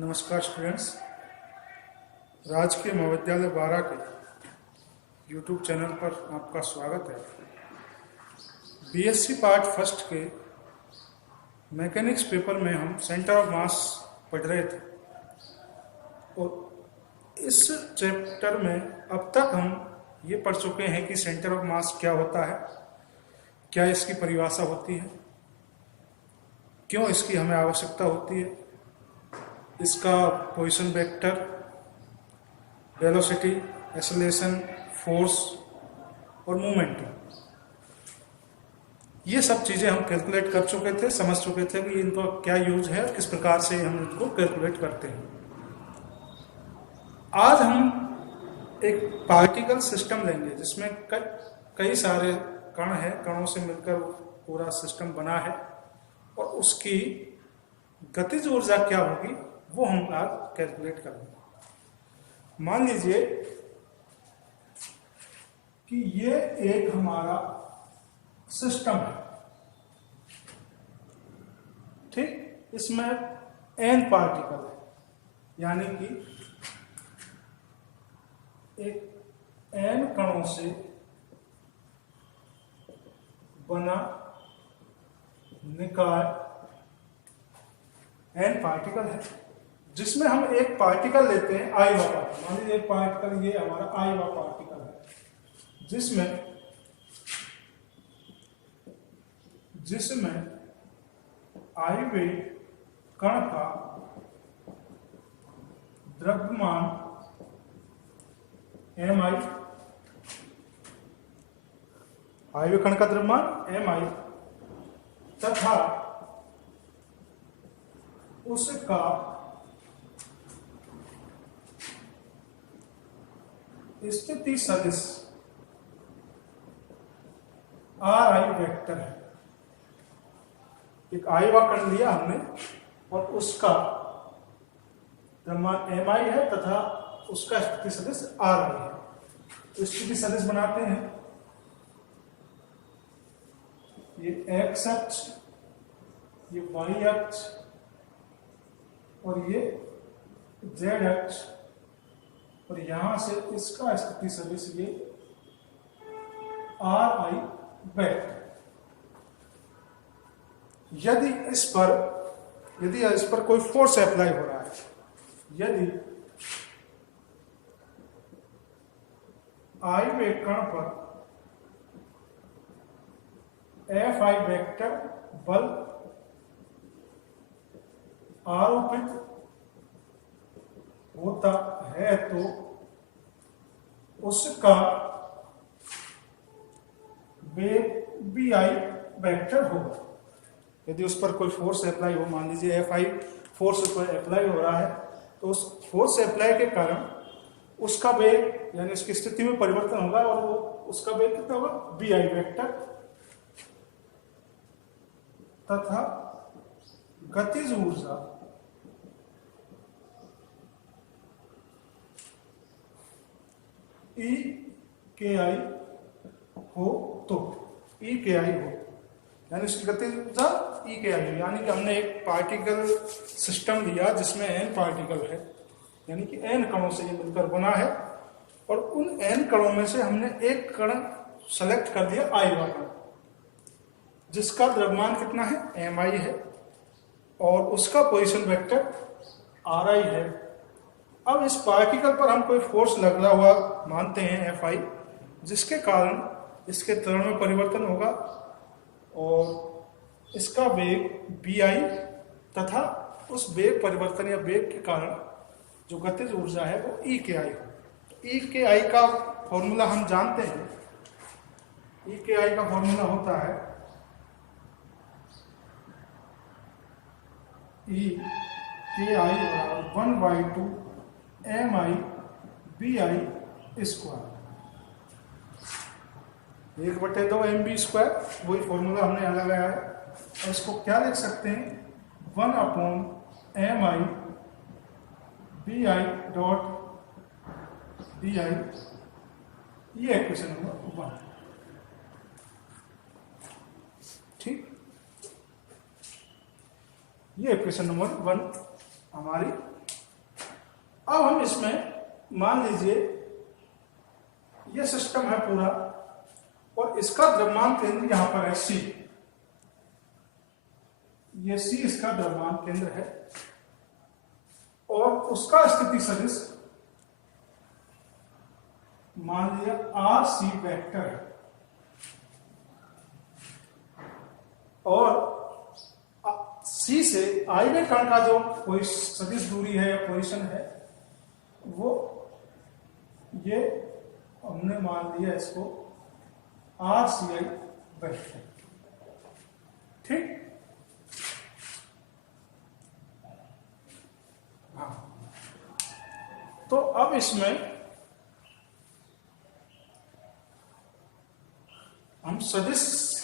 नमस्कार स्टूडेंट्स, राजकीय महाविद्यालय बारा के यूट्यूब चैनल पर आपका स्वागत है। बीएससी पार्ट फर्स्ट के मैकेनिक्स पेपर में हम सेंटर ऑफ मास पढ़ रहे थे और इस चैप्टर में अब तक हम ये पढ़ चुके हैं कि सेंटर ऑफ मास क्या होता है, क्या इसकी परिभाषा होती है, क्यों इसकी हमें आवश्यकता होती है, इसका position vector, velocity, acceleration, force और मोमेंटम, ये सब चीज़ें हम कैलकुलेट कर चुके थे, समझ चुके थे कि इनका क्या यूज है और किस प्रकार से हम इनको कैलकुलेट करते हैं। आज हम एक पार्टिकल सिस्टम लेंगे जिसमें कई सारे कण हैं, कणों से मिलकर पूरा सिस्टम बना है और उसकी गतिज ऊर्जा क्या होगी वो हम आज कैलकुलेट करेंगे। मान लीजिए कि ये एक हमारा सिस्टम है, ठीक। इसमें n पार्टिकल है, यानी कि एक n कणों से बना निकाय n पार्टिकल है, जिसमें हम एक पार्टिकल लेते हैं आई वा पार्टिकल। मान लीजिए एक पार्टिकल ये हमारा आई वा पार्टिकल है, जिसमें आई वे कण का द्रव्यमान एम आई, आई वे कण का द्रव्यमान एम आई तथा उसका स्थिति सदिश आर आई वेक्टर है। एक आई वा कण लिया हमने और उसका द्रव्यमान एम आई है तथा उसका स्थिति सदिश आर आई है। तो स्थिति सदिश बनाते हैं, ये एक्स अक्ष, ये वाई अक्ष और ये जेड अक्ष, और यहां से इसका स्थिति सदिश ये आर आई वेक्टर। यदि इस पर कोई फोर्स अप्लाई हो रहा है, यदि आई वे कण पर एफ आई वेक्टर बल आरोपित होता है तो उसका वेग बी आई वेक्टर होगा। यदि उस पर कोई फोर्स अप्लाई हो, मान लीजिए एफ आई फोर्स उस पर अप्लाई हो रहा है, तो उस फोर्स अप्लाई के कारण उसका वेग यानी उसकी स्थिति में परिवर्तन होगा और वो उसका वेग कितना होगा, बी आई वेक्टर, तथा गतिज ऊर्जा ई के आई हो तो ई के आई हो, यानी उसकी गतिज ऊर्जा ई के आई हो। यानी कि हमने एक पार्टिकल सिस्टम लिया जिसमें n पार्टिकल है, यानी कि n कणों से ये मिलकर बना है और उन n कणों में से हमने एक कण सेलेक्ट कर दिया आई वा कण, जिसका द्रव्यमान कितना है, एम आई है और उसका पोजीशन वेक्टर आर आई है। अब इस पार्टिकल पर हम कोई फोर्स लगा हुआ मानते हैं एफ आई, जिसके कारण इसके त्वरण में परिवर्तन होगा और इसका वेग बी आई तथा उस वेग परिवर्तन या वेग के कारण जो गतिज ऊर्जा है वो ई के आई हो। ई के आई का फॉर्मूला हम जानते हैं, ई के आई का फॉर्मूला होता है ई के आई बराबर 1/2 M I B I square, 1/2 M B square, वही फॉर्मूला हमने यहाँ लगाया है। और इसको क्या लिख सकते हैं, 1/एम I B I dot D I, ये इक्वेशन नंबर 1, ठीक। ये इक्वेशन नंबर 1 हमारी अब हम इसमें मान लीजिए ये सिस्टम है पूरा और इसका द्रव्यमान केंद्र यहां पर है सी, ये सी इसका द्रव्यमान केंद्र है और उसका स्थिति सदिश मान लिया आर सी वेक्टर है और सी से आई वे कण का जो कोई सदिश दूरी है या पोजीशन है वो ये हमने मान लिया इसको आर सी आई वेक्टर। ठीक, हाँ, तो अब इसमें हम सदिश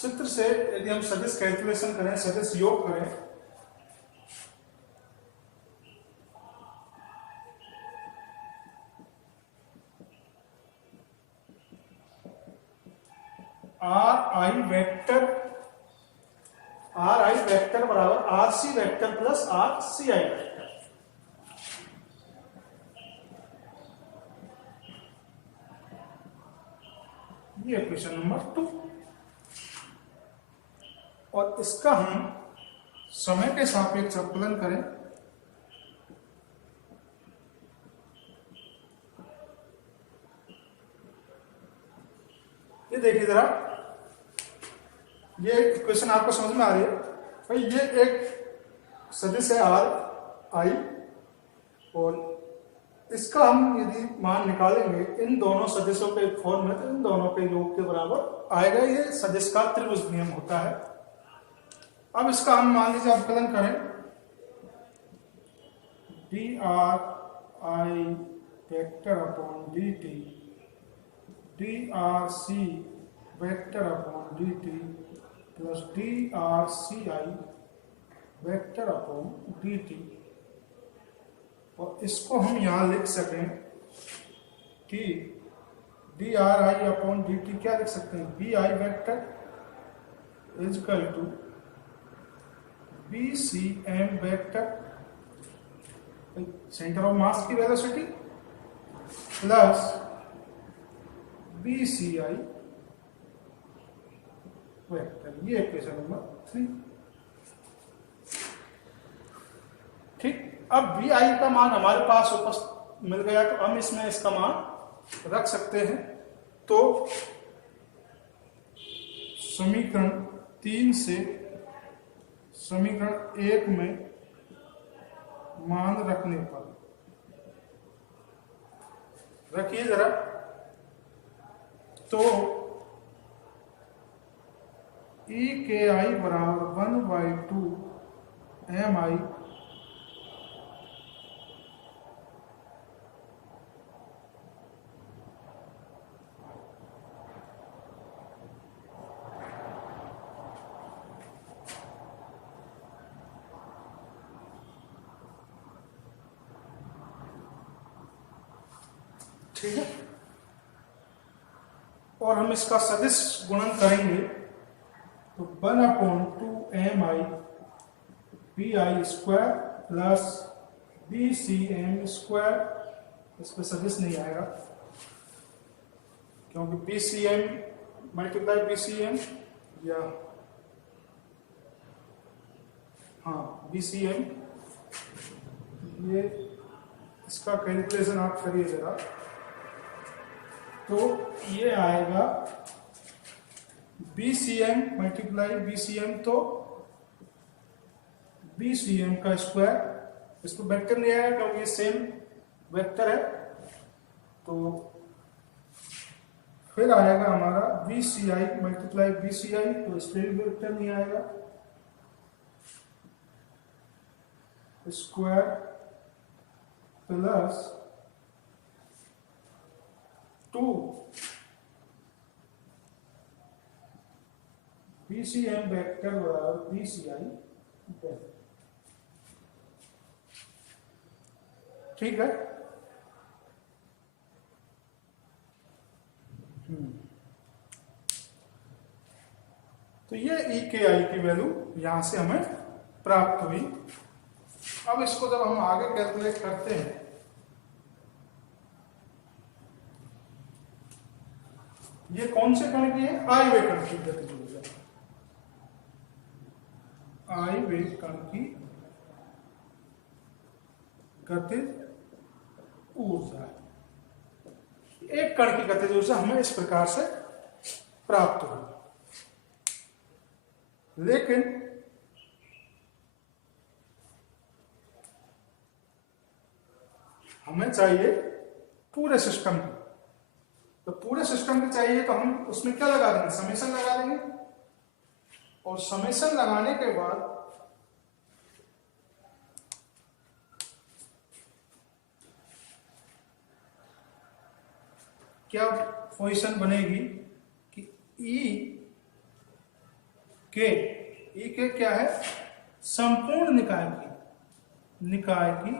चित्र से यदि हम सदिश कैलकुलेशन करें, सदिश योग करें, आर आई वेक्टर बराबर R C vector plus R C I vector. ये क्वेश्चन नंबर 2 और इसका हम समय के सापेक्ष अवकलन करें। ये देखिए जरा, ये क्वेश्चन आपको समझ में आ रही है भाई? ये एक सदिश है आर आई और इसका हम यदि मान निकालेंगे इन दोनों सदिशों के फॉर्म में तो इन दोनों के योग के बराबर आएगा। ये सदिश का त्रिभुज नियम होता है। अब इसका हम मान लीजिए अवकलन करें, D R I vector upon D T D R C vector upon D T plus D R C I vector upon D T, और इसको हम यहां लिख सकें कि D R I upon D T क्या लिख सकते हैं, B I vector is equal to B C M vector centre of mass की velocity plus B C I vector. ये क्वेश्चन नंबर 3। ठीक, अब बी आई का मान हमारे पास उपस्थित मिल गया तो हम इसमें इसका मान रख सकते हैं। तो समीकरण 3 से समीकरण 1 में मान रखने पर, रखिए जरा, तो ई के आई बराबर 1/2 एम आई ठीक है। और हम इसका सदिश गुणन करेंगे तो 1/2 M I B I square plus B C M square, इस पर सदिश नहीं आएगा क्योंकि B C M multiply B C M या हाँ बी सी एम, ये इसका कैलकुलेशन आप करिए जरा, तो ये आएगा B C M multiply B C M, तो बी सी एम का स्क्वायर, इसको वेक्टर नहीं आएगा क्योंकि ये सेम वेक्टर है, तो फिर आएगा हमारा B C I multiply B C I, तो इस पर भी वेक्टर नहीं आएगा, square plus 2 B C M vector बराबर बी सी आई वेक्टर। ठीक है। तो ये ई के आई की वैल्यू यहां से हमें प्राप्त हुई। अब इसको जब हम आगे कैलकुलेट करते हैं ये कौन से कण की है? आई वे कण की गतिज ऊर्जा, आई वे कण की गतिज ऊर्जा। एक कण की गतिज ऊर्जा हमें इस प्रकार से प्राप्त हुई, लेकिन हमें चाहिए पूरे सिस्टम की। तो पूरे सिस्टम की चाहिए तो हम उसमें क्या लगा देंगे? समेशन लगा देंगे। और समेशन लगाने के बाद क्या पोजीशन बनेगी कि ई के क्या है? संपूर्ण निकाय की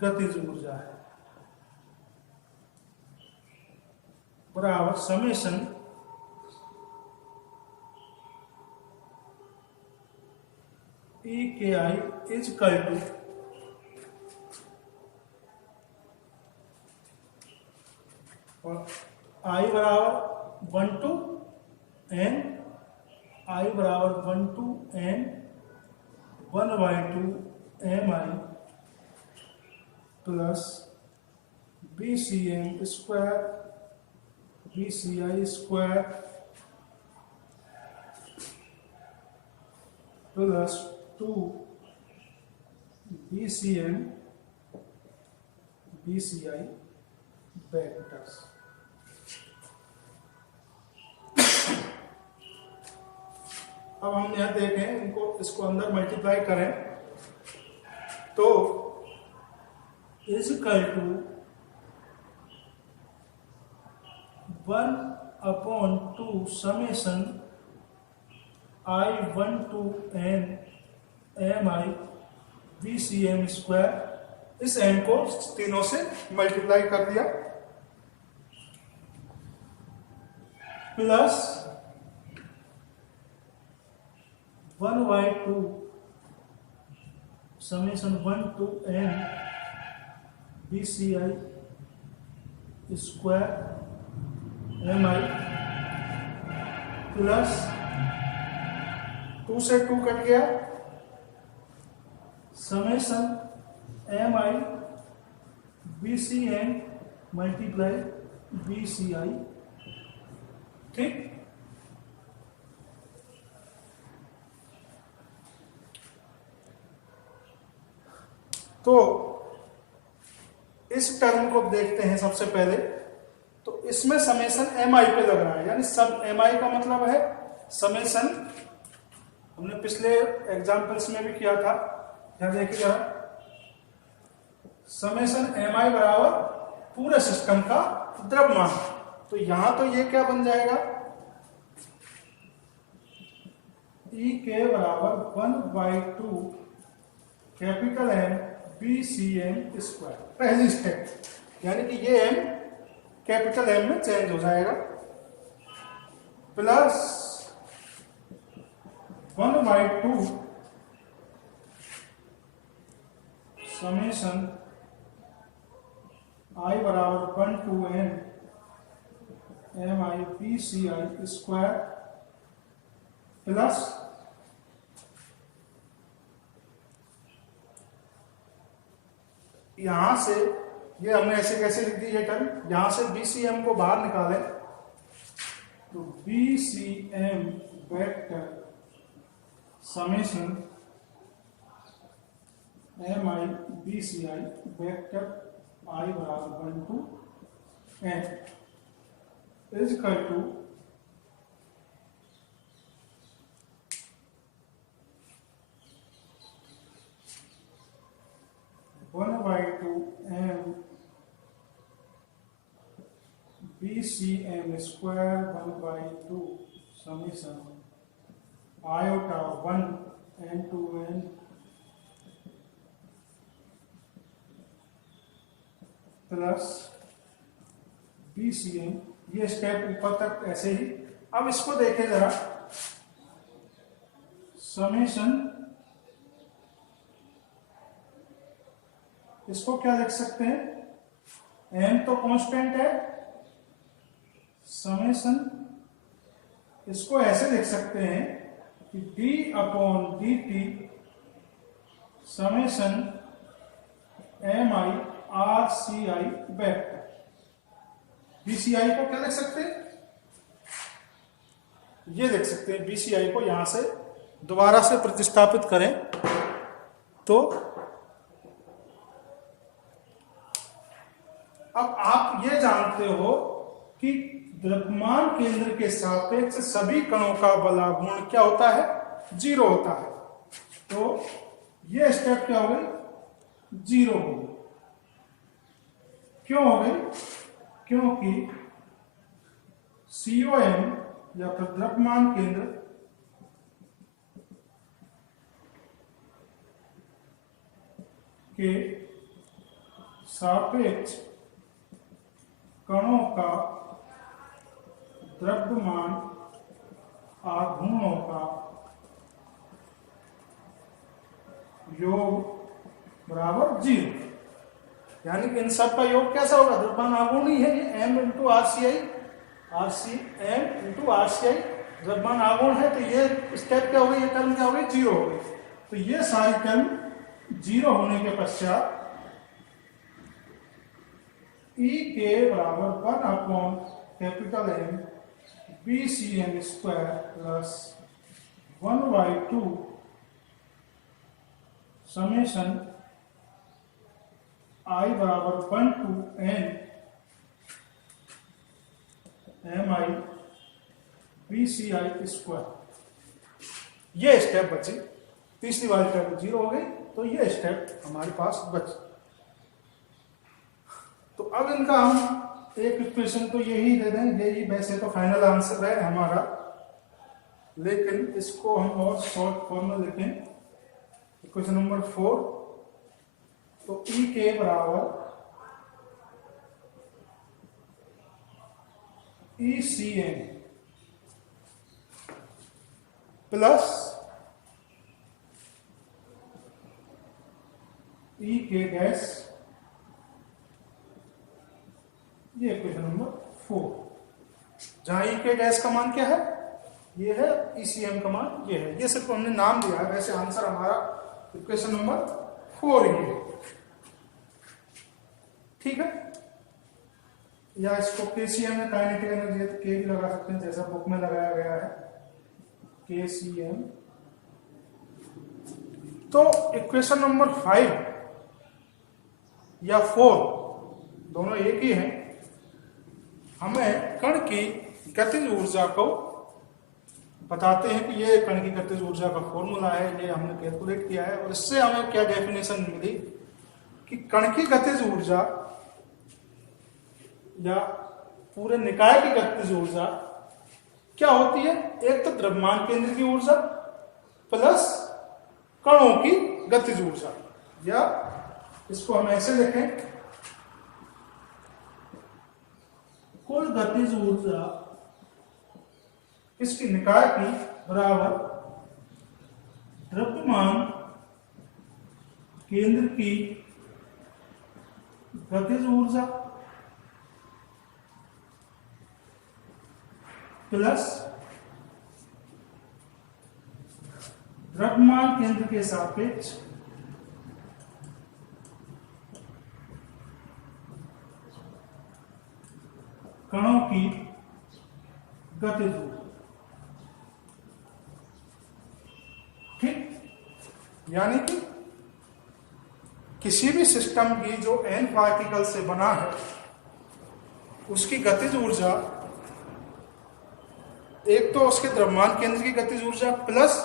गतिज ऊर्जा है, बराबर समेशन ई के आई इज इक्वल टू और आई बराबर 1 to n, आई बराबर 1 to n 1/2 mi plus BCM square BCI square plus 2 BCM BCI vectors. अब हम यहां देखें, इसको अंदर मल्टीप्लाई करें तो is equal to 1/2 summation I1 to n mi BCM square. इस m को तीनों से मल्टीप्लाई कर दिया, plus 1/2 summation 1 to n BCI square mi plus 2 से 2 कट गया, summation mi BCM multiply BCI। ठीक, तो इस टर्म को देखते हैं सबसे पहले। तो इसमें समेशन mi पे लग रहा है, यानी सब mi का मतलब है समेशन, हमने पिछले एग्जाम्पल्स में भी किया था, क्या देखिए जरा, समेशन mi बराबर पूरे सिस्टम का द्रव्यमान। तो यहां तो ये क्या बन जाएगा? ई के बराबर 1/2 कैपिटल M BCM स्क्वायर, पहली स्टेप, यानी कि ये m कैपिटल M में चेंज हो जाएगा, प्लस 1/2 समेशन I बराबर 1 to n mi BCI square plus यहां से, ये हमने ऐसे कैसे लिख दी ये टर्म, यहां से BCM को बाहर निकालें तो BCM vector summation mi BCI vector I बराबर 1 to n is equal to 1/2 m BCM square 1/2 summation iota 1 n to n plus BCM। ये स्टेप ऊपर तक ऐसे ही। अब इसको देखें जरा, समेशन, इसको क्या लिख सकते हैं? m तो कांस्टेंट है, समेशन, इसको ऐसे लिख सकते हैं कि d/dt summation mi/rci vector. BCI को क्या लिख सकते हैं, ये लिख सकते हैं, BCI को यहां से दोबारा से प्रतिस्थापित करें तो अब आप ये जानते हो कि द्रव्यमान केंद्र के सापेक्ष सभी कणों का बलागुण क्या होता है, 0 होता है। तो ये स्टेप क्या हो गई, 0 हो गई। क्यों हो गई, क्योंकि COM या फिर द्रव्यमान केंद्र के सापेक्ष कणों का द्रव्यमान आघूर्णों का योग बराबर 0। यानी कि इन सब का योग कैसा होगा, द्रव्यमान आघूर्ण ही है ये, m इंटू RCI द्रव्यमान आघूर्ण है, तो ये स्टेप क्या हो गई, ये टर्म क्या हो गई, 0 हो गई। तो ये सारी टर्म 0 होने के पश्चात E के बराबर 1/M BCM square plus 1/2 summation I बराबर 1 to N MI BCI square. ये स्टेप बची, तीसरी वाली टर्म 0 हो गई, तो ये स्टेप हमारे पास बची। तो अब इनका हम एक इक्वेशन तो यही दे दें, यही वैसे तो फाइनल आंसर है हमारा, लेकिन इसको हम और शॉर्ट फॉर्म में लिखें। इक्वेशन नंबर 4, तो E के बराबर ECM प्लस E के डैश, ये इक्वेशन नंबर 4, जहां E के डैश का मान क्या है, ये है, ECM का मान ये है। ये सिर्फ हमने नाम दिया है, वैसे आंसर हमारा इक्वेशन नंबर 4 ही है। ठीक है, या इसको KCM में काइनेटिक एनर्जी तो K भी लगा सकते हैं, जैसा बुक में लगाया गया है KCM। तो इक्वेशन नंबर 5 या 4 दोनों एक ही हैं। हमें कण की गतिज ऊर्जा को बताते हैं कि ये कण की गतिज ऊर्जा का फॉर्मूला है, ये हमने कैलकुलेट किया है, और इससे हमें क्या डेफिनेशन मिली कि कण की गतिज ऊर्जा या पूरे निकाय की गतिज ऊर्जा क्या होती है, एक तो द्रव्यमान केंद्र की ऊर्जा प्लस कणों की गतिज ऊर्जा, या इसको हम ऐसे लिखें, कुल गतिज ऊर्जा इसकी निकाय की बराबर द्रव्यमान केंद्र की गतिज ऊर्जा प्लस द्रव्यमान केंद्र के सापेक्ष कणों की गतिज ऊर्जा। ठीक, यानी कि किसी भी सिस्टम की जो n पार्टिकल से बना है उसकी गतिज ऊर्जा, एक तो उसके द्रव्यमान केंद्र की गतिज ऊर्जा प्लस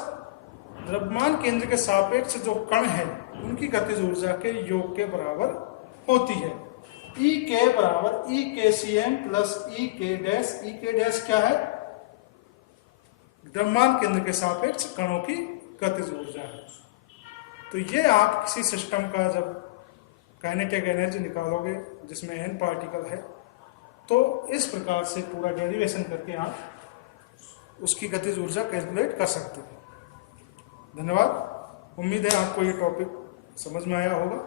द्रव्यमान केंद्र के सापेक्ष जो कण है उनकी गतिज ऊर्जा के योग के बराबर होती है। E के बराबर E KCM प्लस E के डैश। E के डैश क्या है, द्रव्यमान केंद्र के सापेक्ष कणों की गतिज ऊर्जा है। तो ये आप किसी सिस्टम का जब काइनेटिक एनर्जी निकालोगे जिसमें n पार्टिकल है, तो इस प्रकार से पूरा डेरिवेशन करके आप उसकी गतिज ऊर्जा कैलकुलेट कर सकते हो। धन्यवाद, उम्मीद है आपको ये टॉपिक समझ में आया होगा।